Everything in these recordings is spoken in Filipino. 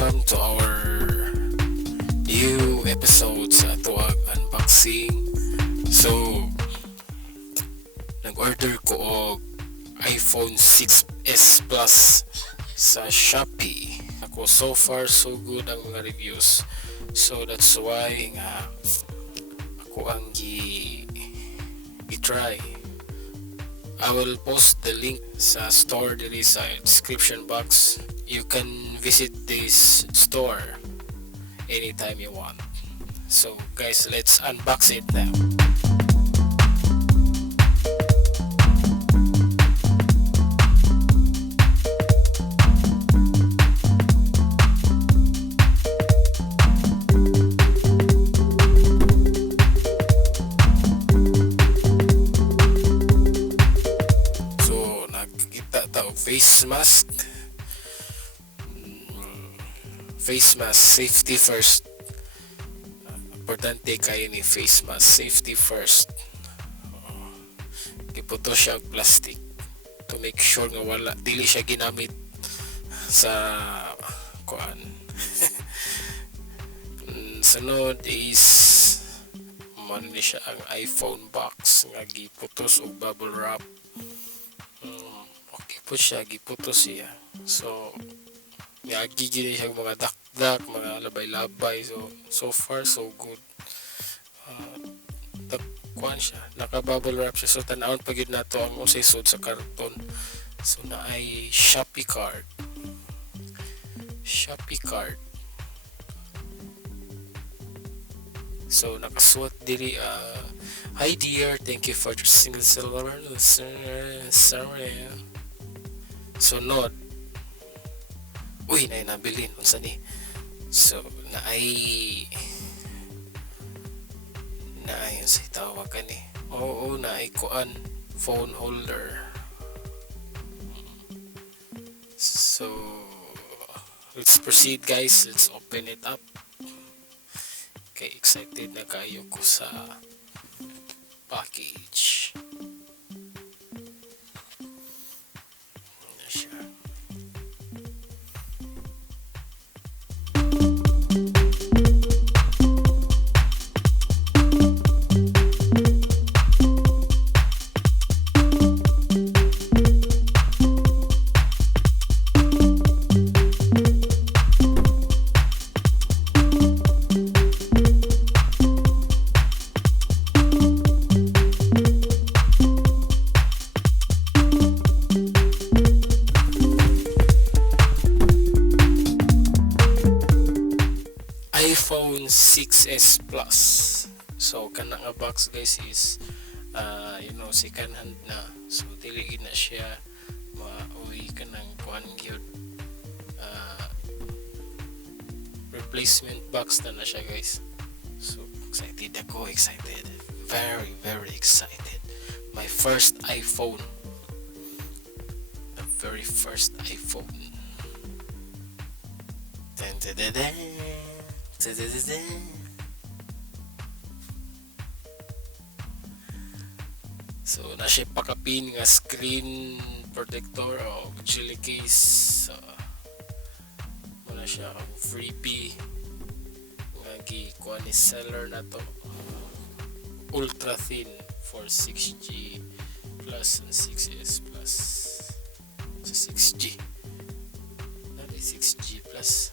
welcome to our new episode sa tuwag unboxing. So, nag-order ko og iPhone 6s Plus sa Shopee. Ako, so far so good ang mga reviews. So that's why nga ako ang i-try. I will post the link sa store diri sa description box. You can visit this store anytime you want. So guys, let's unbox it now. So nakikita ta og face mask. Face mask, safety first. Importante kayo ni face mask, safety first. Giputo siya og plastic to make sure nga wala dili siya ginamit sa kuan. Sunod is man ni siya ang iPhone box nga giputos og bubble wrap. Okay po siya, giputos siya. So gigili siya mga dakdak, mga labay-labay. So far so good. Kuan siya, naka-bubble wrap siya. So tanawon pa gid nato ang usay sud sa karton. So na ay Shopee card. So nakasuot diri hi dear, thank you for your single silver. Sorry. So nod. Uy, nabilin unsa ni. So naay sa tawag kani. Oo, naay kuan phone holder. So let's proceed guys, let's open it up. Okay, excited na kayo ko sa package. Ano siya? iPhone 6s Plus. So kanang nga box guys is second hand na. So dili gid na siya mauwi kanang kuan gyud. Replacement box na siya guys. So excited. Very very excited. My first iPhone. The very first iPhone. So na siya pakapin nga screen protector o jelly case. Muna siya ang freebie nga gikuha ni seller na to, ultra thin for 6G plus and 6s plus. So 6G not 6G plus.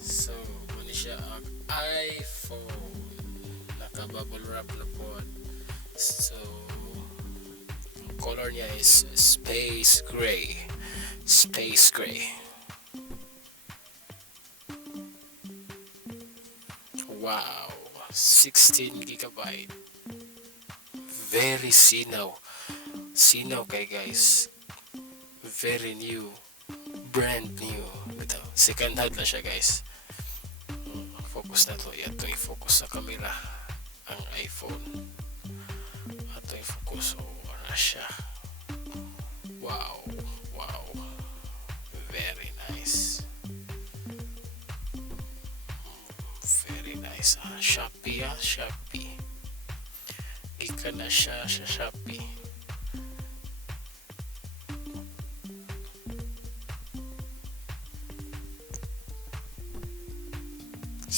So muna siya ang iPhone, naka-bubble wrap na po. So color niya is space gray. Wow, 16 gigabyte. Very sinaw kay guys. Very new, brand new. Ito, second hand na siya guys. Focus na to. Ito yung focus sa camera ang iPhone. Ito yung focus. Ano siya? Wow. Very nice. Shopee. Gikan na siya sa Shopee.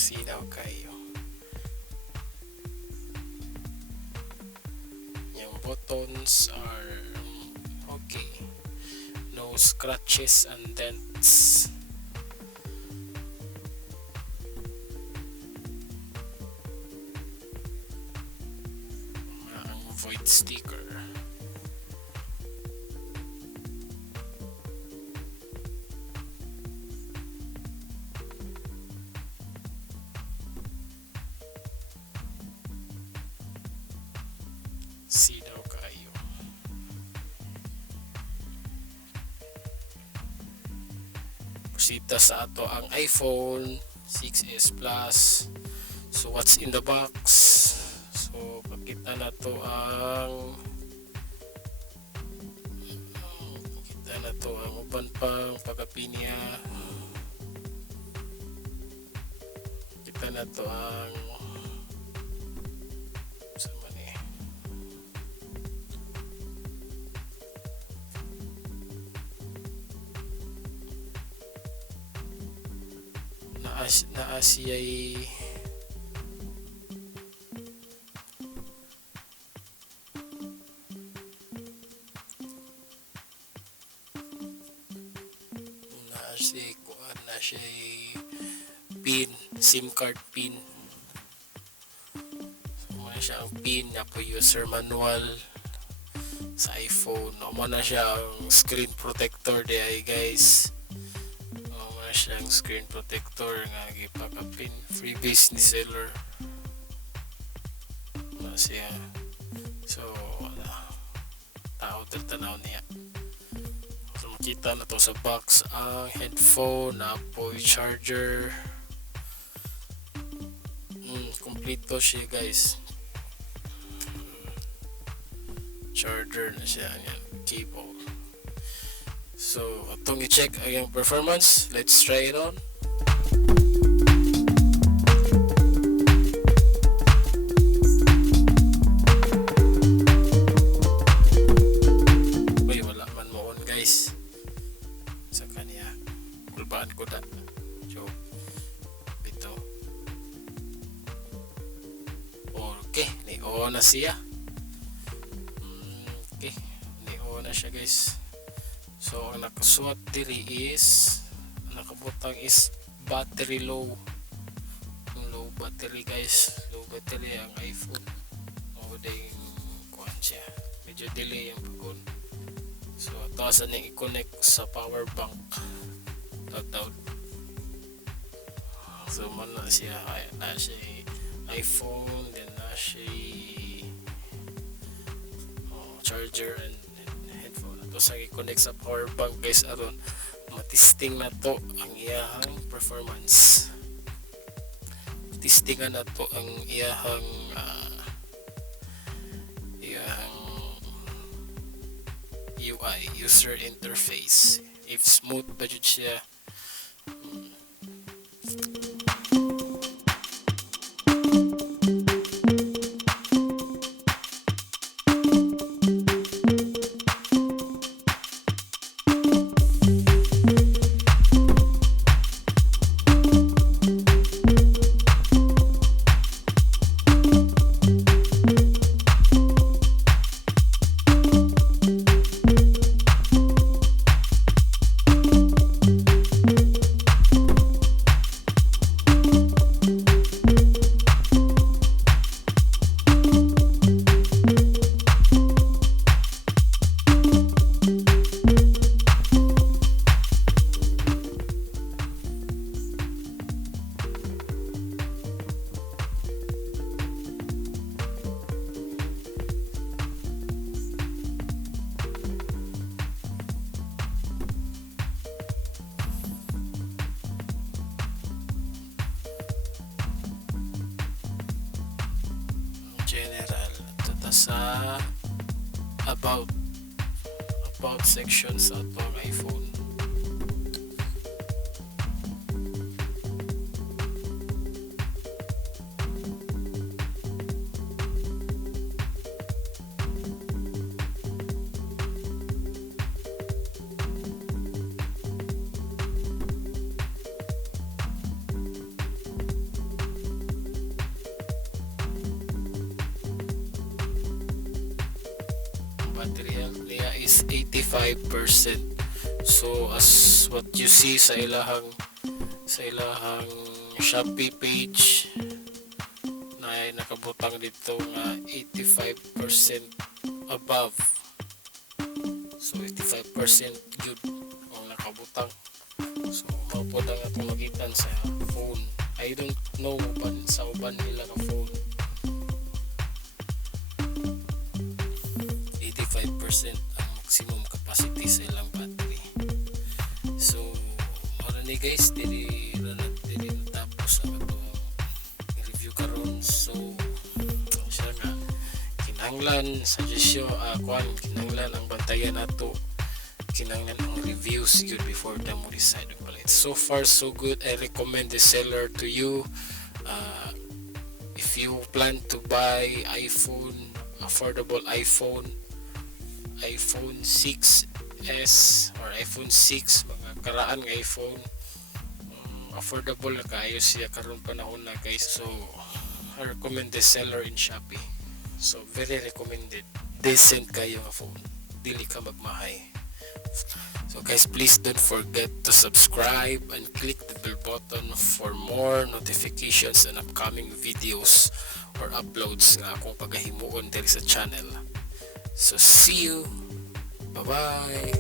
Sinaw kayo. Yung buttons are okay. No scratches and dents. Ang void sticker. Sinaw kayo. Prosita sa ato ang iPhone 6s Plus. So what's in the box? So pakita na to ang uban pang pagkapinya. Kita na to ang naa siya'y pin, SIM card pin. So muna siya ang pin na po user manual sa iPhone. Muna siya ang screen protector di guys. Muna siya ang screen protector nga gipakapin freebies ni seller. Muna siya. So tao tanaw niya. So makita na to sa box ang headphone na po charger. Kompleto siya guys. Charger na siya yan, cable. So itong i-check ang yung performance. Let's try it on. Uy, wala man mo on guys sa kanya. Kulbaan ko na. So ito. Okay, ni-on na siya. Okay, ni-on na siya guys. So ang nakasuot diri is, ang nakabutang is battery low. Low battery guys. Low battery ang iPhone. O ding kuhan siya. Medyo delay yung pag-on. So taas na i-connect sa power bank. Taw. So man na siya. Na siya iPhone, then na siya charger and headphone. Ito sa i-connect sa power bank guys aron matisting na to ang iyahang performance. Testingan na to ang iyahang UI, user interface. If smooth ba jud siya. General ito sa about section sa atong iPhone. niya is 85%. So as what you see sa ilahang Shopee page na nakabutang dito nga 85% above. So 85% good ang nakabutang. So maupod ang atong magitan sa phone. I don't know sa uban nila ka phone 85% ang maximum capacity sa ilang battery. So muna ni guys, dili natapos ang atong review karon. So siya nga kinahanglan suggestion kinahanglan ang bantayan nato, kinahanglan ang reviews good before them mo decide to buy it. So far so good. I recommend the seller to you. If you plan to buy affordable iPhone 6s or iPhone 6, mga karaan ng iPhone, affordable na kayo siya karon panahon na guys. So I recommend the seller in Shopee. So very recommended, decent kayo nga phone, dili ka magmahay. So guys, please don't forget to subscribe and click the bell button for more notifications and upcoming videos or uploads nga akong pagahimuon diri sa channel. So see you. Bye bye.